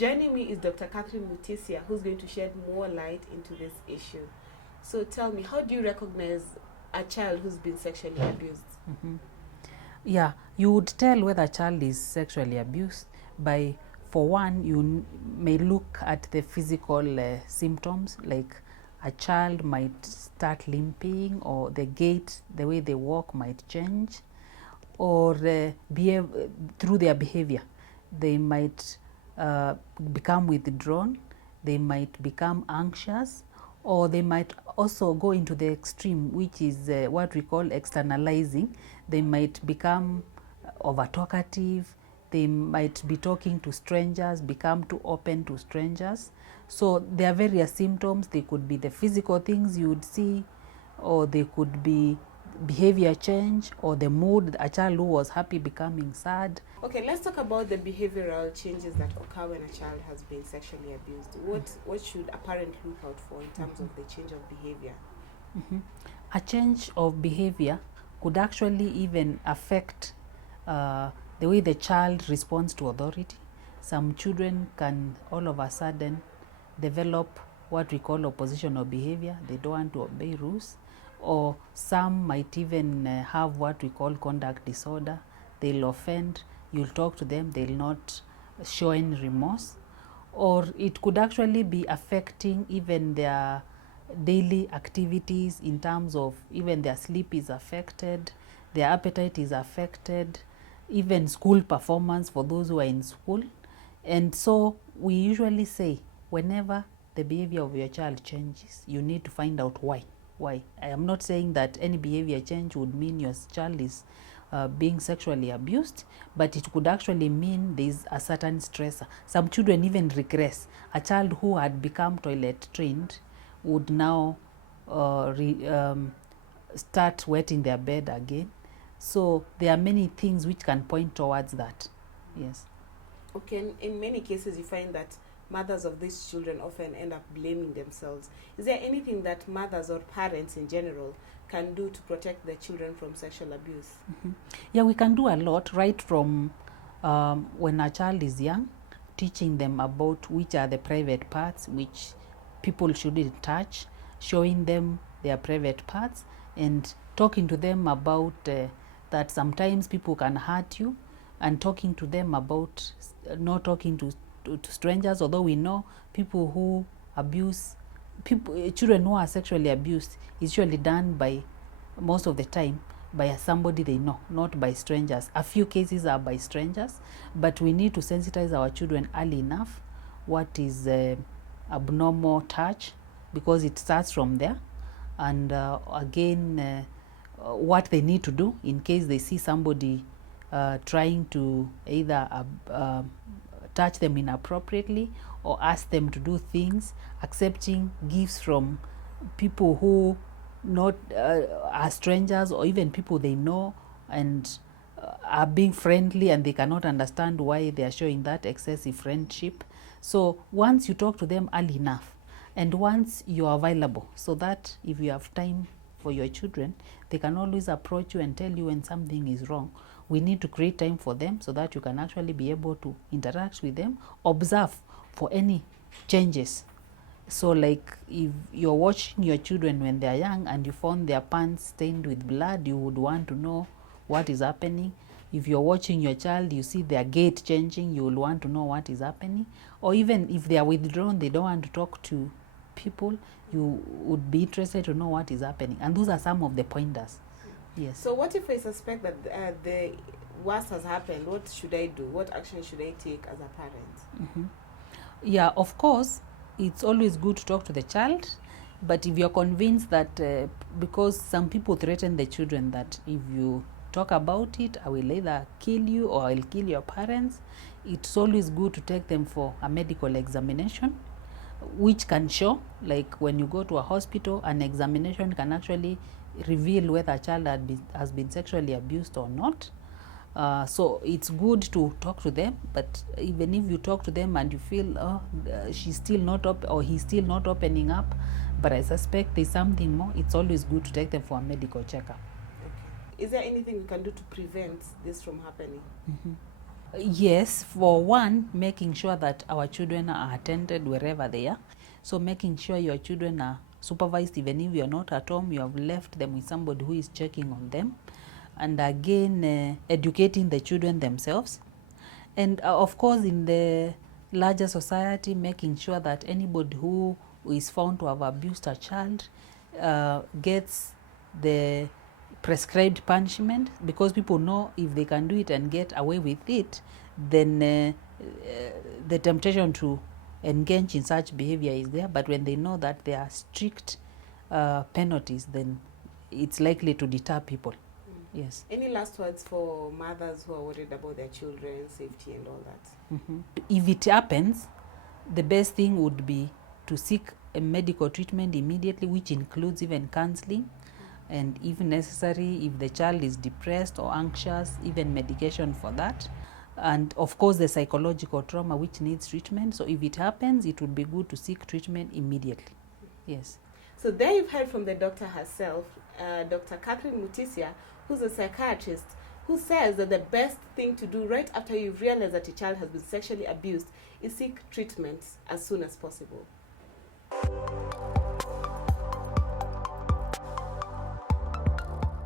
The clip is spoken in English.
Joining me is Dr. Catherine Mutisia, who's going to shed more light into this issue. So tell me, how do you recognize a child who's been sexually abused? Yeah, you would tell whether a child is sexually abused by, for one, you may look at the physical symptoms, like a child might start limping, or the gait, the way they walk might change, or through their behavior. They might become withdrawn, they might become anxious, or they might also go into the extreme, which is what we call externalizing. They might become over talkative, they might be talking to strangers, become too open to strangers. So there are various symptoms. They could be the physical things you would see, or they could be behavior change, or the mood, a child who was happy becoming sad. Okay, let's talk about the behavioral changes that occur when a child has been sexually abused. What should a parent look out for in terms of the change of behavior? A change of behavior could actually even affect the way the child responds to authority. Some children can all of a sudden develop what we call oppositional behavior. They don't want to obey rules. Or some might even have what we call conduct disorder. They'll offend, you'll talk to them, they'll not show any remorse. Or it could actually be affecting even their daily activities, in terms of even their sleep is affected, their appetite is affected, even school performance for those who are in school. And so we usually say, whenever the behavior of your child changes, you need to find out why. Why? I am not saying that any behavior change would mean your child is being sexually abused, but it could actually mean there is a certain stressor. Some children even regress. A child who had become toilet trained would now start wetting their bed again. So there are many things which can point towards that. Yes. Okay, in many cases you find that mothers of these children often end up blaming themselves. Is there anything that mothers or parents in general can do to protect their children from sexual abuse? Yeah, we can do a lot, right from when a child is young, teaching them about which are the private parts which people shouldn't touch, showing them their private parts, and talking to them about that sometimes people can hurt you, and talking to them about not talking to strangers, although we know people who abuse children who are sexually abused is usually done by, most of the time, by somebody they know, not by strangers. A few cases are by strangers, but we need to sensitize our children early enough what is abnormal touch, because it starts from there. And again, what they need to do in case they see somebody trying to either touch them inappropriately or ask them to do things, accepting gifts from people who not are strangers, or even people they know, and are being friendly, and they cannot understand why they are showing that excessive friendship. So once you talk to them early enough, and once you are available, so that if you have time for your children, they can always approach you and tell you when something is wrong. We need to create time for them so that you can actually be able to interact with them, observe for any changes. So like if you're watching your children when they're young and you found their pants stained with blood, you would want to know what is happening. If you're watching your child, you see their gait changing, you will want to know what is happening. Or even if they are withdrawn, they don't want to talk to people, you would be interested to know what is happening. And those are some of the pointers. Yes. So what if I suspect that the worst has happened? What should I do? What action should I take as a parent? Yeah, of course, it's always good to talk to the child. But if you're convinced that, because some people threaten the children that if you talk about it, I will either kill you or I'll kill your parents, it's always good to take them for a medical examination, which can show, like when you go to a hospital, an examination can actually reveal whether a child has been sexually abused or not. So it's good to talk to them, but even if you talk to them and you feel she's still not or he's still not opening up, but I suspect there's something more, it's always good to take them for a medical checkup. Okay. Is there anything we can do to prevent this from happening? Yes, for one, making sure that our children are attended wherever they are. So making sure your children are supervised, even if you are not at home, you have left them with somebody who is checking on them. And again, educating the children themselves. And of course, in the larger society, making sure that anybody who is found to have abused a child gets the prescribed punishment, because people know if they can do it and get away with it, then the temptation to engage in such behavior is there. But when they know that there are strict penalties, then it's likely to deter people. Yes. Any last words for mothers who are worried about their children's safety and all that? If it happens, the best thing would be to seek a medical treatment immediately, which includes even counseling, and if necessary, if the child is depressed or anxious, even medication for that. And of course, the psychological trauma, which needs treatment. So if it happens, it would be good to seek treatment immediately. Yes. So there you've heard from the doctor herself, Dr. Catherine Mutisia, who's a psychiatrist, who says that the best thing to do right after you've realized that a child has been sexually abused is seek treatment as soon as possible.